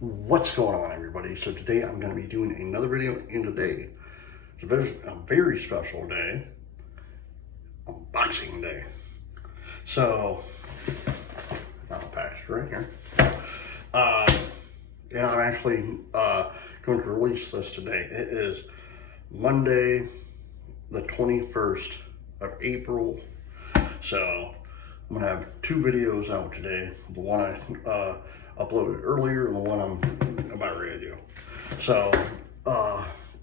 What's going on, everybody? So today I'm going to be doing another video, and today is a very special day, unboxing day. So I'll package it right here. And I'm actually going to release this today. It is Monday, the 21st of April. So I'm going to have two videos out today. The one I uploaded earlier and the one I'm about ready to do. So,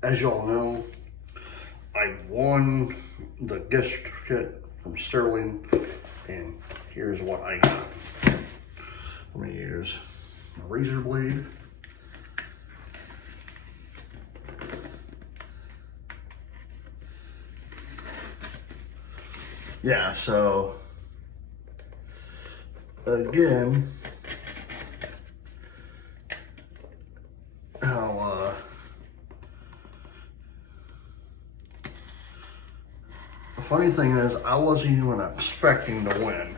as y'all know, I won the gift certificate from Stirling, and here's what I got. I'm going to use a razor blade. Yeah, so again, the funny thing is, I wasn't even expecting to win.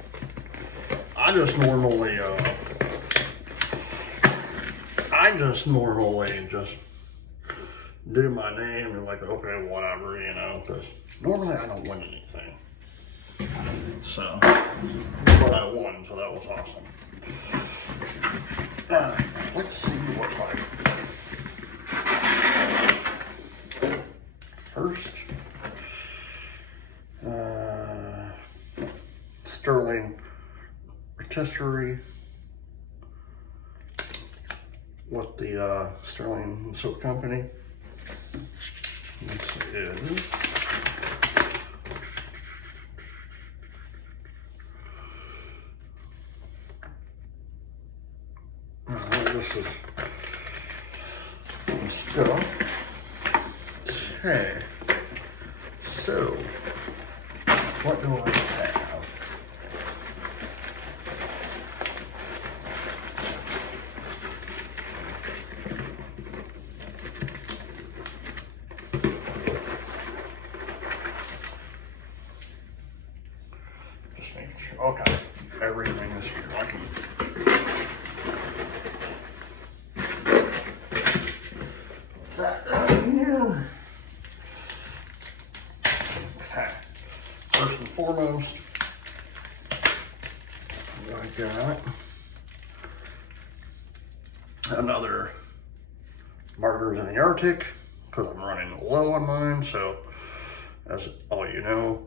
I just normally do my name and like, okay, whatever, you know, because normally I don't win anything. So, but I won, so that was awesome. Let's see what first. Stirling rotisserie with the Stirling Soap Company. This is this is some stuff. Okay, so what do I have? Just making sure. Okay, everything is here. I can put that down here. Okay, first and foremost, I got another Martyrs in the Arctic because I'm running low on mine. So, as all you know,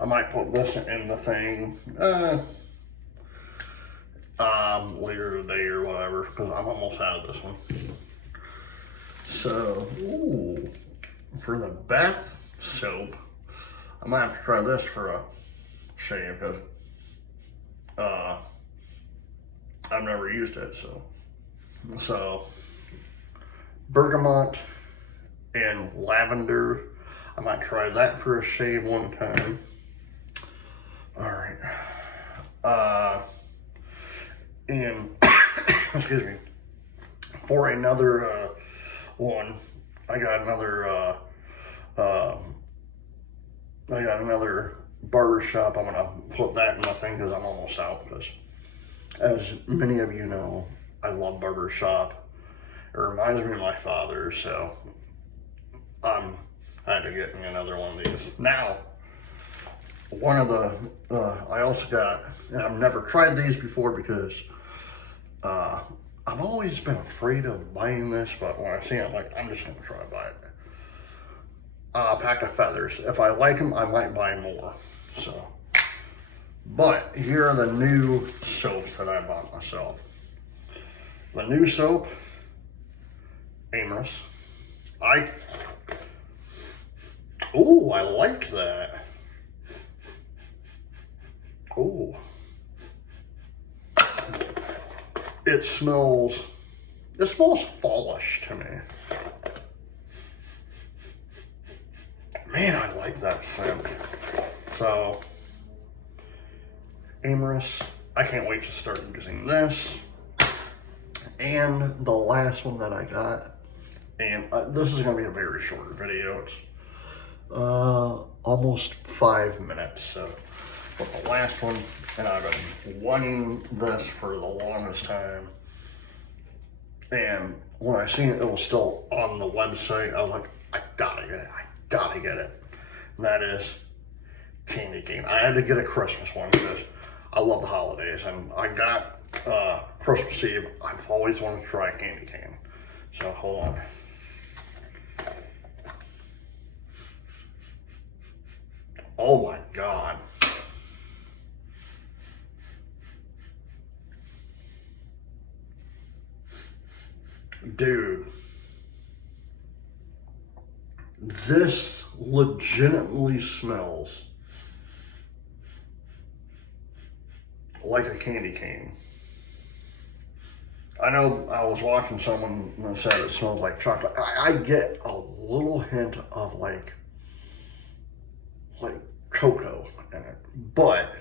I might put this in the thing later today or whatever because I'm almost out of this one. So, ooh, for the bath soap, I might have to try this for a shave because I've never used it. So bergamot and lavender. I might try that for a shave one time. All right. And excuse me. For another one, I got another barber shop. I'm gonna put that in my thing because I'm almost out. Because as many of you know, I love barber shop. It reminds me of my father, so I had to get me another one of these. Now, one of the I also got, and I've never tried these before because I've always been afraid of buying this, but when I see it, I'm like, I'm just gonna try to buy it. A pack of feathers. If I like them, I might buy more. So, but here are the new soaps that I bought myself. The new soap, Amorous. I like that. Oh, it smells fallish to me. Man, I like that scent. So, Amorous, I can't wait to start using this. And the last one that I got, and this is going to be a very short video. It's almost 5 minutes. So, but the last one, and I've been wanting this for the longest time. And when I seen it was still on the website, I was like, I gotta get it. I gotta get it. And that is candy cane. I had to get a Christmas one because I love the holidays. And I got Christmas Eve. I've always wanted to try candy cane. So hold on. Oh my God. Dude. This legitimately smells like a candy cane. I know I was watching someone that said it smells like chocolate. I get a little hint of like cocoa in it, but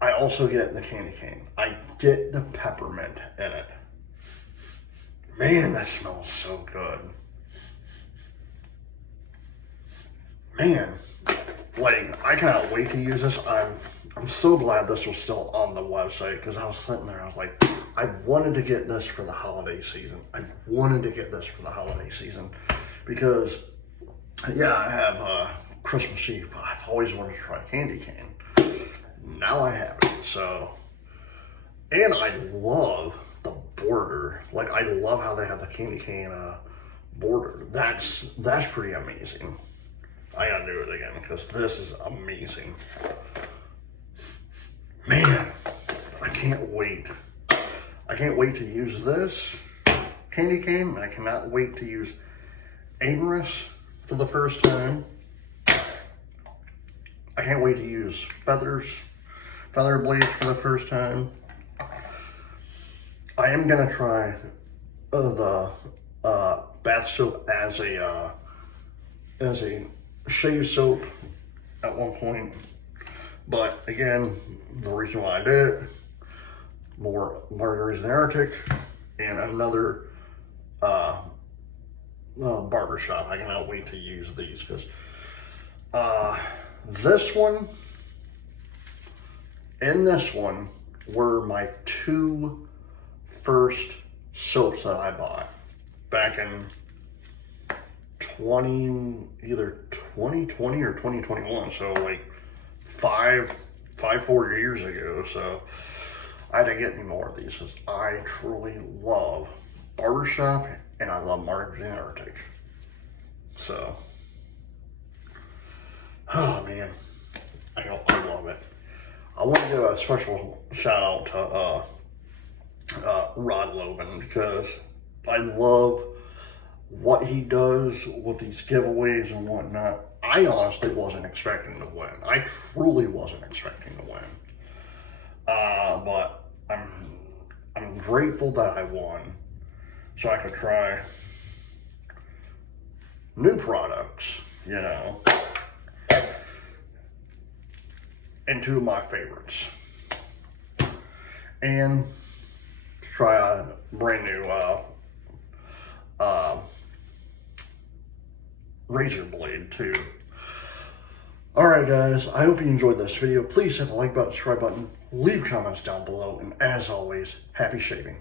I also get the candy cane. I get the peppermint in it. Man, that smells so good. Man, like, I cannot wait to use this. I'm so glad this was still on the website because I was sitting there, I was like, I wanted to get this for the holiday season. I wanted to get this for the holiday season because, yeah, I have Christmas Eve, but I've always wanted to try candy cane. Now I have it, so. And I love the border. Like, I love how they have the candy cane border. That's pretty amazing. I gotta do it again because this is amazing. Man, I can't wait. I can't wait to use this candy cane. I cannot wait to use Amorous for the first time. I can't wait to use Feather Blade for the first time. I am gonna try the bath soap as a shave soap at one point, but again, the reason why I did it, more margaritas in the Arctic, and another barbershop. I cannot wait to use these because this one and this one were my two first soaps that I bought back in either 2020 or 2021, so like 4 years ago. So I had to get me more of these because I truly love barbershop and I love Margaret and Arctic. So, oh man, I love it. I want to give a special shout out to Rod Logan because I love what he does with these giveaways and whatnot. I honestly wasn't expecting to win. I truly wasn't expecting to win. But I'm grateful that I won so I could try new products, you know, and two of my favorites. And try a brand new razor blade too. Alright guys, I hope you enjoyed this video. Please hit the like button, subscribe button, leave comments down below, and as always, happy shaving.